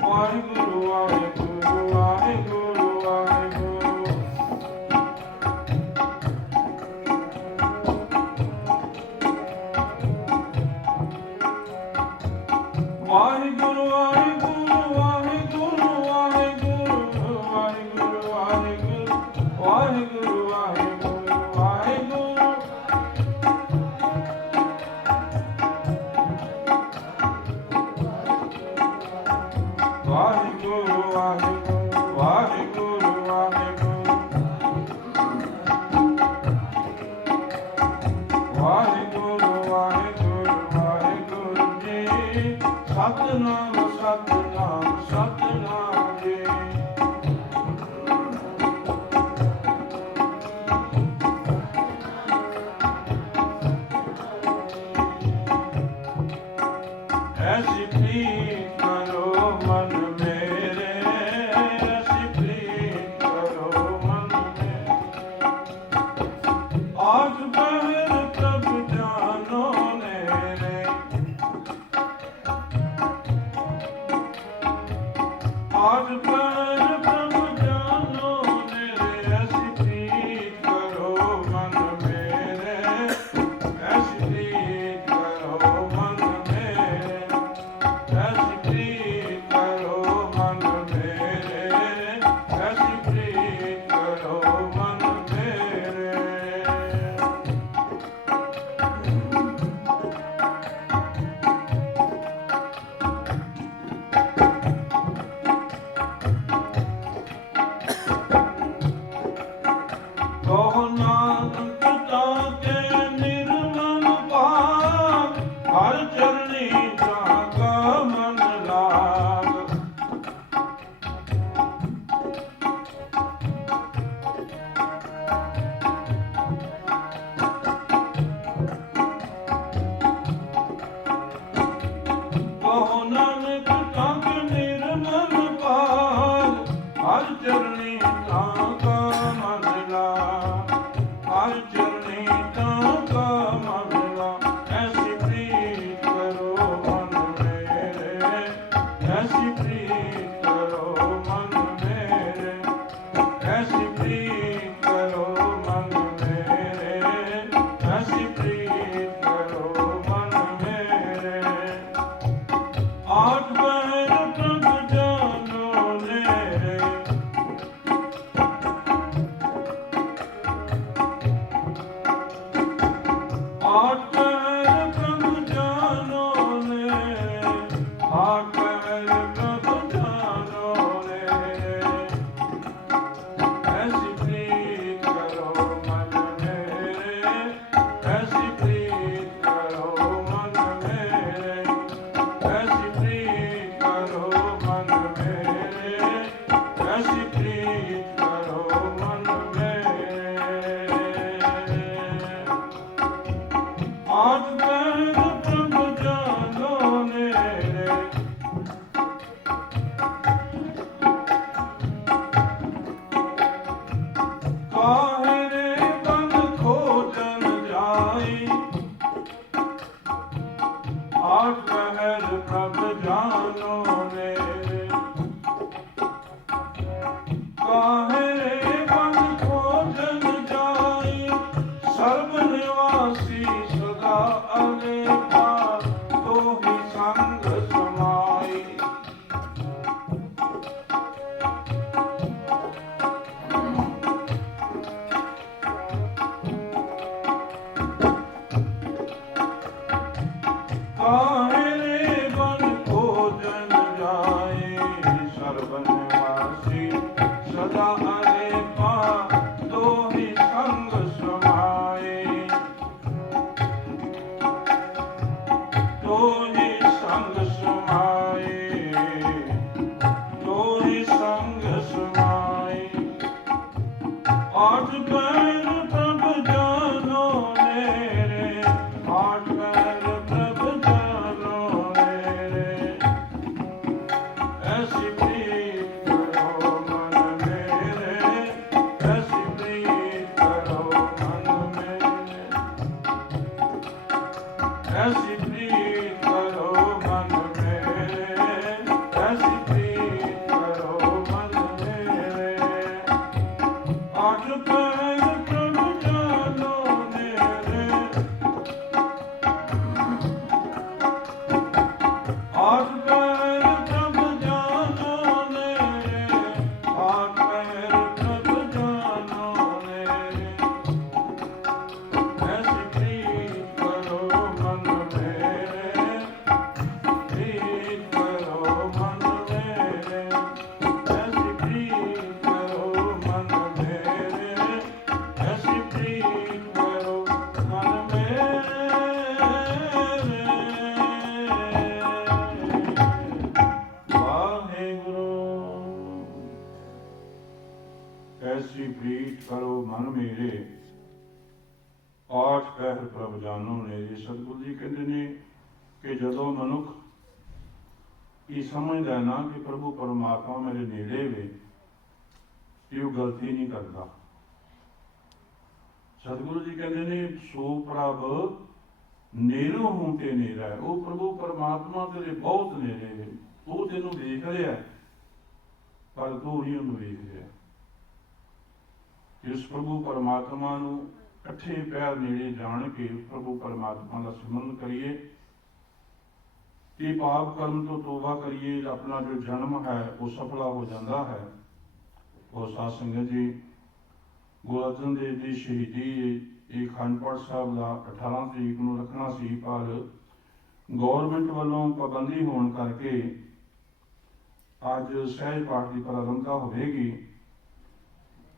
वाहिगुरु वाहिगुरु वाहिगुरु वाहिगुरु। वाहिगुरु वाहिगुरु वाहिगुरु वाहिगुरु, वाहिगुरु वाहिगुरु वाहिगुरु वाहिगुरु वाहिगुरु। वाहिगुरु वाहिगुरु वाहिगुरु वाहिगुरु, वाहिगुरु वाहिगुरु वाहिगुरु जी। सतनाम सतनाम सतनाम जी। ऐसी प्रीत करो मन मेरे, ऐसी प्रीत करो मन मेरे। आज पहर प्रभु जानो मेरे, ਕਾਹੇ ਰੇ ਬਨ ਖੋਜਨ ਜਾਈ, ਆਠ ਪਹਿਰ ਪ੍ਰਭ ਜਾਨੋ ਨੇਰੇ। ਕਾਹੇ ਰੇ ਬਨ ਖੋਜਨ ਜਾਈ, ਸਰਬ ਨਿਵਾਸੀ ਸਦਾ ਅਨੇਕਾ, ਤੋਹਿ ਸੰਗ ਸਮਾਈ। ਕਾਹੇ ਰੇ ਬਨ ਖੋਜਨ ਜਾਏ, ਸਰਬ ਨਿਵਾਸੀ ਸਦਾ ਅਨੇਕਾ, ਤੋਹਿ ਸੰਗ ਸਮਾਏ। ਤੋਹਿ ਸੰਗ ਸਮਾਏ, ਤੋਹਿ ਸੰਗ ਸਮਾਏ। ਆਠ ਪਹਿਰ ਪ੍ਰਭ ਜਾਨੋ ਨੇਰੇ, ਆਠ ਪਹਿਰ ਪ੍ਰਭ ਜਾਨੋ ਨੇਰੇ। ਐਸੀ ਪ੍ਰੀਤ ਕਰੋ ਮਨ ਮੇਰੇ, ਐਸੀ ਪ੍ਰੀਤ ਕਰੋ ਮਨ ਮੇਰੇ। ਐਸੀ ਪ੍ਰੀਤ ਕਰੋ ਮਨ ਮੇਰੇ, ਐਸੀ ਪ੍ਰੀਤ ਕਰੋ ਮਨ ਮੇਰੇ। ਆਠ ਪਹਿਰ ਪ੍ਰਭ ਜਾਨੋ ਨੇਰੇ, ਆਠ ਪਹਿਰ ਪ੍ਰਭ ਜਾਨੋ ਨੇਰੇ, ਆਠ ਪਹਿਰ ਪ੍ਰਭ ਜਾਨੋ ਨੇਰੇ। ਐਸੀ ਪ੍ਰੀਤ ਕਰੋ ਮਨ ਮੇਰੇ, ਪ੍ਰੀਤ ਕਰੋ ਮਨ ਮੇਰੇ। ਐਸੀ ਪ੍ਰੀਤ ਕਰੋ ਮਨ ਮੇਰੇ, ਐਸੀ ਪ੍ਰੀਤ ਕਰੋ ਮਨ ਮੇਰੇ। ਵਾਹਿਗੁਰੂ। ਐਸੀ ਪ੍ਰੀਤ ਕਰੋ ਮਨ ਮੇਰੇ, ਆਠ ਪਹਿਰ ਪ੍ਰਭ ਜਾਨੋ ਨੇਰੇ। ਸਤਿਗੁਰੂ ਜੀ ਕਹਿੰਦੇ ਨੇ ਕਿ ਜਦੋਂ ਮਨੁੱਖ ਇਹ ਸਮਝਦਾ ਨਾ ਕਿ ਪ੍ਰਭੂ ਪਰਮਾਤਮਾ ਮੇਰੇ ਨੇੜੇ ਵੇ, ਤੇ ਉਹ ਗਲਤੀ ਨਹੀਂ ਕਰਦਾ। ਸਤਿਗੁਰੂ ਜੀ ਕਹਿੰਦੇ ਨੇ ਸੋ ਪ੍ਰਭ ਨੇੜੋਂ ਹੂੰ ਤੇ ਨੇੜਾ ਹੈ। ਉਹ ਪ੍ਰਭੂ ਪਰਮਾਤਮਾ ਤੇਰੇ ਬਹੁਤ ਨੇੜੇ ਵੇ, ਉਹ ਤੈਨੂੰ ਦੇਖ ਰਿਹਾ ਪਰ ਤੂੰ ਨਹੀਂ ਉਹਨੂੰ ਵੇਖ ਰਿਹਾ। ਇਸ ਪ੍ਰਭੂ ਪਰਮਾਤਮਾ ਨੂੰ ਇਕੱਠੇ ਪੈਰ ਨੇੜੇ ਜਾਣ ਕੇ ਪ੍ਰਭੂ ਪਰਮਾਤਮਾ ਦਾ ਸਿਮਰਨ ਕਰੀਏ ਤੇ ਪਾਪ ਕਰਮ ਤੋਂ ਤੋਬਾ ਕਰੀਏ, ਆਪਣਾ ਜੋ ਜਨਮ ਹੈ ਉਹ ਸਫਲਾ ਹੋ ਜਾਂਦਾ ਹੈ। ਉਹ ਸਾਧ ਸੰਗਤ ਜੀ, ਗੁਰੂ ਅਰਜਨ ਦੇਵ ਦੀ ਸ਼ਹੀਦੀ ਇਹ ਅਖੰਡ ਪਾਠ ਸਾਹਿਬ ਦਾ 18 ਤਰੀਕ ਨੂੰ ਰੱਖਣਾ ਸੀ, ਪਰ ਗੌਰਮੈਂਟ ਵੱਲੋਂ ਪਾਬੰਦੀ ਹੋਣ ਕਰਕੇ ਅੱਜ ਸਹਿਜ ਪਾਠ ਦੀ ਪ੍ਰਾਰੰਭਤਾ ਹੋਵੇਗੀ,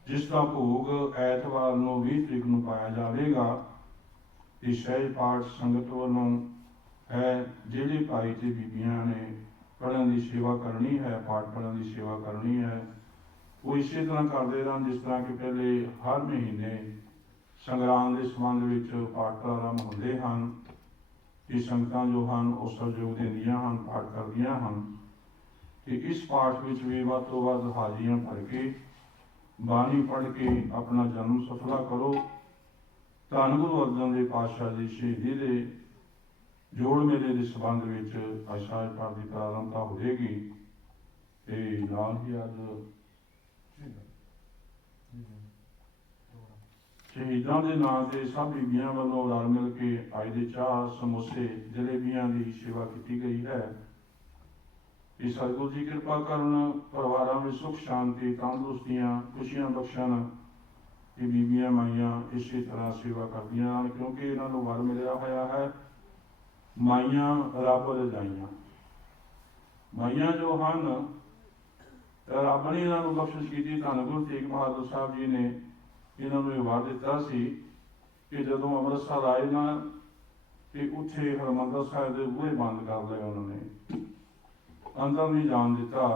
ਜਿਸ ਦਾ ਭੋਗ ਐਤਵਾਰ ਨੂੰ 20 ਤਰੀਕ ਨੂੰ ਪਾਇਆ ਜਾਵੇਗਾ। ਇਹ ਸਹਿਜ ਪਾਠ ਸੰਗਤ ਵੱਲੋਂ ਹੈ। ਜਿਹੜੇ ਭਾਈ ਤੇ ਬੀਬੀਆਂ ਨੇ ਪੜ੍ਹਨ ਦੀ ਸੇਵਾ ਕਰਨੀ ਹੈ, ਪਾਠ ਪੜ੍ਹਨ ਦੀ ਸੇਵਾ ਕਰਨੀ ਹੈ, ਉਹ ਇਸੇ ਤਰ੍ਹਾਂ ਕਰਦੇ ਰਹਿਣ ਜਿਸ ਤਰ੍ਹਾਂ ਕਿ ਪਹਿਲੇ ਹਰ ਮਹੀਨੇ ਸੰਗਰਾਂਦ ਦੇ ਸੰਬੰਧ ਵਿੱਚ ਪਾਠ ਪ੍ਰਾਰੰਭ ਹੁੰਦੇ ਹਨ। ਇਹ ਸੰਗਤਾਂ ਜੋ ਹਨ ਉਹ ਸਹਿਯੋਗ ਦਿੰਦੀਆਂ ਹਨ, ਪਾਠ ਕਰਦੀਆਂ ਹਨ। ਤੇ ਇਸ ਪਾਠ ਵਿੱਚ ਵੀ ਵੱਧ ਤੋਂ ਵੱਧ ਹਾਜ਼ਰੀਆਂ ਭਰ ਕੇ ਬਾਣੀ ਪੜ੍ਹ ਕੇ ਆਪਣਾ ਜਨਮ ਸਫਲਾ ਕਰੋ। ਧੰਨ ਗੁਰੂ ਅਰਜਨ ਦੇਵ ਪਾਤਸ਼ਾਹ ਦੀ ਸ਼ਹੀਦੀ ਦੇ ਜੋੜ ਮੇਲੇ ਦੇ ਸੰਬੰਧ ਵਿੱਚ ਅੱਜ ਸਹਿਜ ਪਾਠ ਦੀ ਪ੍ਰਾਰੰਭਤਾ ਹੋਵੇਗੀ। ਤੇ ਨਾਲ ਹੀ ਅੱਜ ਸ਼ਹੀਦਾਂ ਦੇ ਨਾਂ ਤੇ ਸਭ ਬੀਬੀਆਂ ਵੱਲੋਂ ਰਲ ਮਿਲ ਕੇ ਅੱਜ ਦੇ ਚਾਹ, ਸਮੋਸੇ, ਜਲੇਬੀਆਂ ਦੀ ਸੇਵਾ ਕੀਤੀ ਗਈ ਹੈ। ਕਿ ਸਤਿਗੁਰੂ ਜੀ ਕਿਰਪਾ ਕਰਨ, ਪਰਿਵਾਰਾਂ ਵਿੱਚ ਸੁੱਖ ਸ਼ਾਂਤੀ, ਤੰਦਰੁਸਤੀਆਂ, ਖੁਸ਼ੀਆਂ ਬਖਸ਼ਣ। ਇਹ ਬੀਬੀਆਂ ਮਾਈਆਂ ਇਸੇ ਤਰ੍ਹਾਂ ਸੇਵਾ ਕਰਦੀਆਂ ਹਨ, ਕਿਉਂਕਿ ਇਹਨਾਂ ਨੂੰ ਵਰ ਮਿਲਿਆ ਹੋਇਆ ਹੈ ਮਾਈਆਂ ਰੱਬ ਰਜਾਈਆਂ। ਮਾਈਆਂ ਜੋ ਹਨ ਰੱਬ ਨੇ ਇਹਨਾਂ ਨੂੰ ਬਖਸ਼ਿਸ਼ ਕੀਤੀ। ਧੰਨ ਗੁਰੂ ਤੇਗ ਬਹਾਦਰ ਸਾਹਿਬ ਜੀ ਨੇ ਇਹਨਾਂ ਨੂੰ ਇਹ ਵਰ ਦਿੱਤਾ ਸੀ ਕਿ ਜਦੋਂ ਅੰਮ੍ਰਿਤਸਰ ਆਏ ਨਾ ਤੇ ਉੱਥੇ ਹਰਿਮੰਦਰ ਸਾਹਿਬ ਦੇ ਬੂਹੇ ਬੰਦ ਕਰ ਲਏ ਉਹਨਾਂ ਨੇ, ਅੰਦਰ ਨਹੀਂ ਜਾਣ ਦਿੱਤਾ।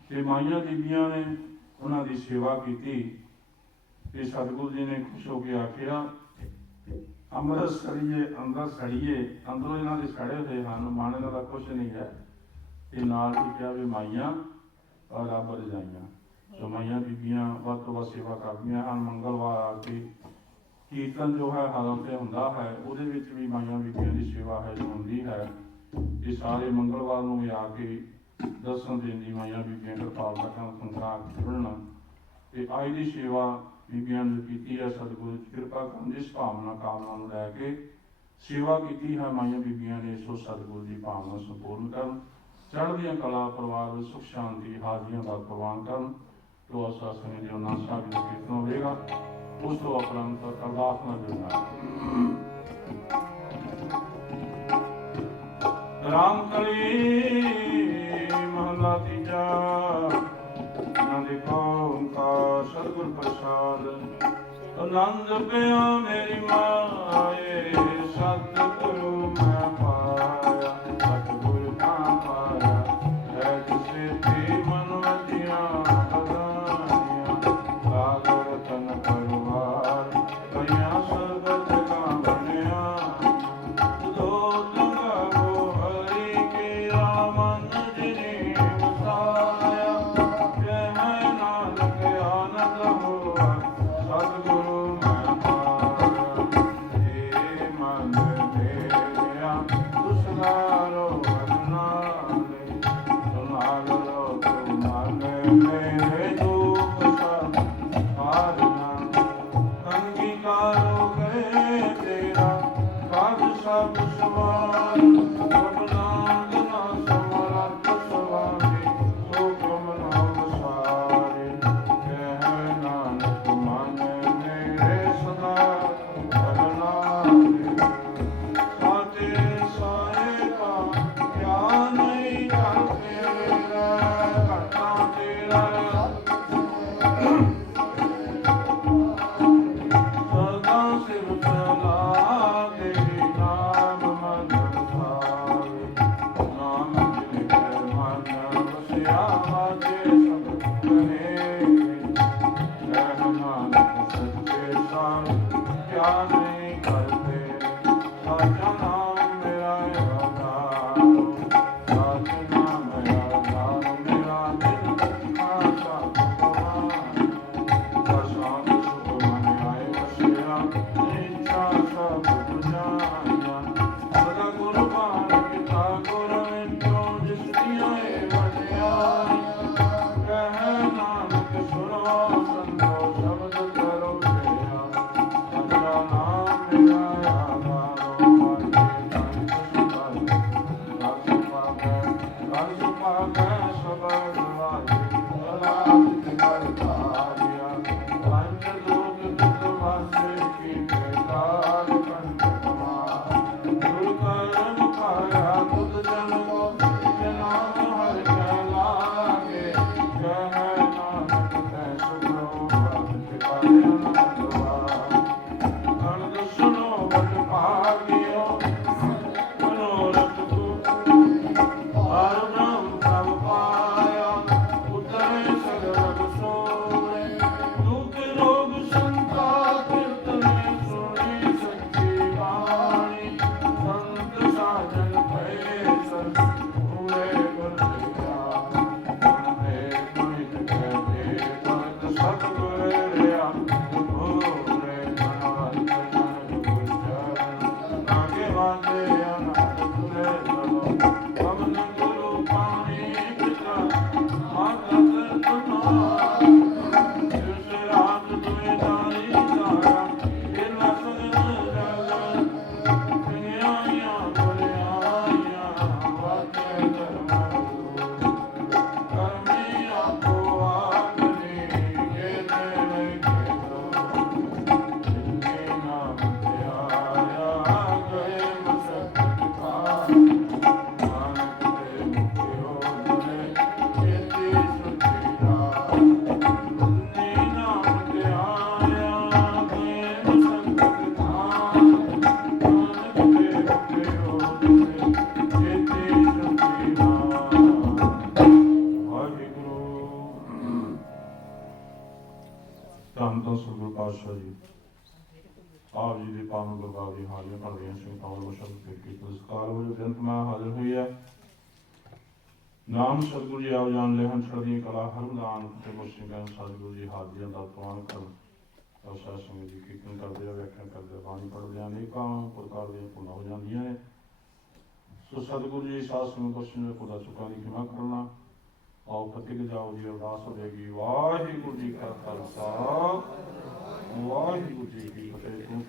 ਤੇ ਮਾਈਆਂ ਬੀਬੀਆਂ ਨੇ ਉਹਨਾਂ ਦੀ ਸੇਵਾ ਕੀਤੀ ਤੇ ਸਤਿਗੁਰੂ ਜੀ ਨੇ ਖੁਸ਼ ਹੋ ਕੇ ਆਖਿਆ, ਅੰਮ੍ਰਿਤ ਸੜੀਏ ਅੰਦਰ ਸੜੀਏ। ਅੰਦਰੋਂ ਇਹਨਾਂ ਦੇ ਸੜੇ ਹੋਏ ਹਨ, ਮਨ ਇਹਨਾਂ ਦਾ ਕੁਛ ਨਹੀਂ ਹੈ। ਤੇ ਨਾਲ ਹੀ ਕਿਹਾ ਵੀ ਮਾਈਆਂ ਰੱਬ ਰਜਾਈਆਂ। ਸੋ ਮਾਈਆਂ ਬੀਬੀਆਂ ਵੱਧ ਤੋਂ ਵੱਧ ਸੇਵਾ ਕਰਦੀਆਂ ਹਨ। ਮੰਗਲਵਾਰ ਆ ਕੇ ਕੀਰਤਨ ਜੋ ਹੈ ਹਾਲਾਂ 'ਤੇ ਹੁੰਦਾ ਹੈ, ਉਹਦੇ ਵਿੱਚ ਵੀ ਮਾਈਆਂ ਬੀਬੀਆਂ ਦੀ ਸੇਵਾ ਹੈ ਜੋ ਹੁੰਦੀ ਹੈ। ਇਹ ਸਾਰੇ ਮੰਗਲਵਾਰ ਨੂੰ ਵੀ ਆ ਕੇ ਦਰਸ਼ਨ ਦੇਣ ਦੀ ਮਾਈਆਂ ਬੀਬੀਆਂ ਕਿਰਪਾਲਤਾ ਕਰਨ, ਸੰਗਰਾਂਦ ਜੁੜਨ ਤੇ ਅੱਜ ਦੀ ਸੇਵਾ ਬੀਬੀਆਂ ਨੇ ਕੀਤੀ ਹੈ। ਸਤਿਗੁਰੂ ਕਿਰਪਾ ਕਰਨ ਦੀ ਭਾਵਨਾ ਕਾਮਨਾ ਨੂੰ ਲੈ ਕੇ ਸੇਵਾ ਕੀਤੀ ਹੈ ਮਾਈਆਂ ਬੀਬੀਆਂ ਨੇ। ਸੋ ਸਤਿਗੁਰੂ ਦੀ ਭਾਵਨਾ ਸੰਪੂਰਨ ਕਰਨ, ਚੜ੍ਹਦੀਆਂ ਕਲਾ ਪਰਿਵਾਰ ਵਿੱਚ ਸੁਖ ਸ਼ਾਂਤੀ ਹਾਜ਼ਰੀਆਂ ਦਾ ਪ੍ਰਵਾਨ ਕਰਨ। ਤੋ ਅਸਾਂ ਸਮੇਂ ਦੇ ਉਹਨਾਂ ਸਾਹਿਬ ਦਾ ਕੀਰਤਨ ਹੋਵੇਗਾ, ਉਸ ਤੋਂ ਉਪਰੰਤ ਅਰਦਾਸ ਨਾਲ ਜੁੜਨਾ। ਰਾਮ ਕਲੀ ਮਹਲਾ ਤੀਜਾ। ਆਨੰਦ ਓੰਕਾਰ ਸਤਿਗੁਰ ਪ੍ਰਸਾਦ। ਆਨੰਦ ਪਿਆ ਮੇਰੀ ਮਾਏ, ਸਤਿਗੁਰੂ ਮੈਂ ਪਾਇਆ, ਸਤਿਗੁਰ ਤਾਂ ਪਾਇਆ। ਹੈ ਕਿਸੇ ਤੇ ਮਨ ਵਜਿਆ ਬਧਾਈਆਂ, ਸਾਗਰ ਤਨ ਪਰਵਾਰ ਕਈਆਂ ਸਰਬਤ ਕਾ ਬਣਿਆ। ਦੋ ਤੰਗਾਵੋ ਹਰੀ ਕੇ ਰਾਮਨ ਜਿਨੇ ਵਸਾਇਆ, ਕਹਿ ਨਾਨਕ ਆਨੰਦ ਹੋਆ, ਸਤਿਗੁਰੂ ਮੈਂ ਪਾਇਆ। ਏ ਮਨ ਮੇਰਿਆ ਤੁਸਨਾਰੋ ਨਾਲੇ, ਸੁਨਾਰ ਲੋ ਤੁਮ ਮਨ ਮੇਰੇ ਦੁਖ ਸਭ ਹਾਰਨਾ। ਅੰਗੀਕਾਰੋ ਗਏ ਤੇਰਾ ਕਾਜ ਸਭ ਸਵਾਰ, ਸਭ ਨਾਗ ਨਾ ਸਮਰੱਥ ਸੁਆਮੀ, ਸੋ ਤੁਮ ਨਾਮ ਸਾਰੇ। ਕਹਿ ਨਾਨਕ ਮਨ ਮੇਰੇ ਸਦਾ ਕਰਨਾਲੇ, ਸਾਚੇ ਸਾਹਿਬਾ ਕਿਆ ਨਹੀਂ ਕਰ ਤੇਰਾ, ਘਟਾ ਤੇਰਾ ਸਦਾ ਸਿਰ ਚਲਾ ਤੇਰੀ ਨਾਮ ਮਨ ਭਾਵੇ। ਨਾਮ ਜਿਨ ਕੇ ਮਨ ਵਸਿਆ ਵਾਜੇ ਸਭ ਕਰੇ। ਕਹਿ ਨਾਨਕ ਸੱਚੇ ਸਾਹਿਬ ਕਿਆ ਨਹੀਂ ਕਰਦੇ, ਸਾਚਾ ਨਾਮ ਮੇਰਾ ਆਧਾਰ। ਸਾਚਾ ਨਾਮ ਮੇਰਾ ਆਧਾਰ, ਮੇਰਾ ਦਿਲ ਆਸਾ ਭਗਵਾਨ। ਪ੍ਰਸ਼ਾਂਤ ਸੁਖ ਮਨ ਆਏ ਵਸਿਆ, ਇੱਛਾ ਸਭ ਬੁਝਾਈਆਂ। ਸਦਾ ਕੁਰਬਾਨ ਕੀਤਾ ਗੁਰ ਵਿੱਚੋਂ, ਜਿਸ ਦੀਆਂ ਏ ਵਡਿਆਈਆਂ। ਕਹਿ ਨਾਨਕ ਸੁਣੋ ਸੰਤੋ ਸ਼ਬਦ ਕਰੋ ਪਿਆ, ਸੱਚਾ ਨਾਮ ਮੇਰਾ ਆਧਾਰੋ। ਵਾਜੇ ਕੰਠ ਸੁਭਾਏ ਰਸ ਪਾਵੈ, ਰਸ ਪਾਵੈ ਸਬਦ ਵਾਜੇ, ਅਲਾਪ ਕਰ ਧਾਰਿਆ। ਪੰਜ ਲੋਕ ਤੁਧ ਵਾਸੇ ਕੀਤੇ, ਕਾਲ ਕੰਠ ਕਮਾਲ। ਗੁਰ ਕਰਮ ਪਾਇਆ ਤੁਧ ਜਨ ਕੋ, ਨਾਮ ਹਰਿ ਕੈ ਲਾਗੇ। ਕਹਿ ਨਾਨਕ ਤੈ ਸੁਖੋ ਭਗਤ ਪਾਇਆ ਆਨੰਦ ਵਾਰ। ਅਨੰਦ ਸੁਣੋ ਵਡ ਭਾਗਿਓ, ਮਨੋਰਥ ਹਰਿ ਬ੍ਰਹਮ ਪ੍ਰਭ ਪਾਇਆ। ਉਤਰੇ ਸਗਲ ਸੋਏ, ਦੁਖ ਰੋਗ ਸੰਤਾਪ ਕੀਰਤਨੇ ਸੁਣੀ ਸੱਚੀ ਬਾਣੀ। ਸੰਤ ਸਾਜਨ ਭਏ ਸਤ ਪੂਰੇ ਗੁਰ ਲਿਆ, ਗੁਣ ਦੇ ਗੁਣਿਤ ਕੈ ਦੇ ਗੁਣਿਤ ਸਤਿਗੁਰ ਰਿਆ। ਪੂਰੇ ਮਨਵੰਤ ਜਨ ਗੁਰ ਚਰਨ, ਨਾਗੇ ਵਾਜੇ ਅਨੰਦ ਤੁਰੇ ਸਭੋ। ਪਵਨ ਗੁਰੂ ਪਾਣੀ ਪਿਤਾ ਮਾਤਾ ਤਰਤੁਨਾ, ਜਿਸ ਰਾਤ ਤੁਮੇ ਦਾਈ ਦਾਇਆ, ਫਿਰ ਨਾ ਸਗਲ ਜਗ। ਪਿਆਈਆਂ ਬੁਲਿਆਈਆਂ ਵਾਜੇ ਧਰਮ ਕਰਮੀ ਆਪੋ ਆਪਨੀ, ਜੇ ਤੇਰੇ ਕੇਤੋ ਜਿਨਕੇ ਨਾਮ ਤੇ ਆਇਆ। ਗਏ ਮਸਕਤ ਪਾਰ, ਨਾਨਕ ਤੇ ਮੁਖਿਓ ਜਨੇ ਕੀਤੀ ਸੁਚੀ ਰਾਹ। ਜਿਨਕੇ ਨਾਮ ਤੇ ਆਇਆ, ਗਏ ਮਸਕਤ ਪਾਰ, ਨਾਨਕ ਤੇ ਮੁਖਿਓ ਜਨੇ ਕੀਤੀ ਸੁਚੀ ਰਾਹ। ਵਾਹਿਗੁਰੂ। ਧੰਨ ਧੰਨ ਸਤਿਗੁਰੂ ਪਾਤਸ਼ਾਹ ਜੀ, ਆਪ ਜੀ ਦੇ ਪਾਵਨ ਗੁਰਬਾਣੀ ਦੀਆਂ ਹਾਜ਼ਰੀਆਂ ਭਰਦੀਆਂ ਸੰਗਤਾਂ ਵੱਲੋਂ ਸ਼ਬਦ ਫਿਰ ਕੀਰਤਨ ਸਤਿਕਾਰ ਵਜੋਂ ਬੇਨਤ ਮੈਂ ਹਾਜ਼ਰ ਹੋਈ ਹੈ। ਨਾਮ ਸਤਿਗੁਰੂ ਜੀ ਆਪ ਜਾਣ ਲੈ ਹਨ ਚੜ੍ਹਦੀਆਂ ਕਲਾ ਹਰਮਦਾਨ ਤੇ ਗੁਰਸਿੱਖਾਂ ਸਤਿਗੁਰੂ ਜੀ ਹਾਜ਼ਰੀਆਂ ਦਾ ਪ੍ਰਵਾਨ ਕਰਨ ਸਾਧ ਸੰਗਤ ਜੀ ਕੀਰਤਨ ਕਰਦੇ ਆ ਵਿਆਖਿਆ ਕਰਦੇ ਆ ਬਾਣੀ ਪੜ੍ਹਦੇ ਆ ਅਨੇਕਾਂ ਪ੍ਰਕਾਰ ਦੀਆਂ ਭੁੱਲਾਂ ਹੋ ਜਾਂਦੀਆਂ ਨੇ ਸੋ ਸਤਿਗੁਰੂ ਜੀ ਸਾਧ ਸੰਗਤ ਗੁਰਸਿੱਖਾਂ ਖੁਦਾ ਚੁੱਕਾਂ ਦੀ ਖਿਮਾ ਕਰਨਾ ਆਓ ਫਤਿਹ ਜਾਓ ਜੀ ਅਰਦਾਸ ਹੋਵੇਗੀ ਵਾਹਿਗੁਰੂ ਜੀ ਕਾ ਖਾਲਸਾ ਵਾਹਿਗੁਰੂ ਜੀ ਕੀ ਫਤਿਹ।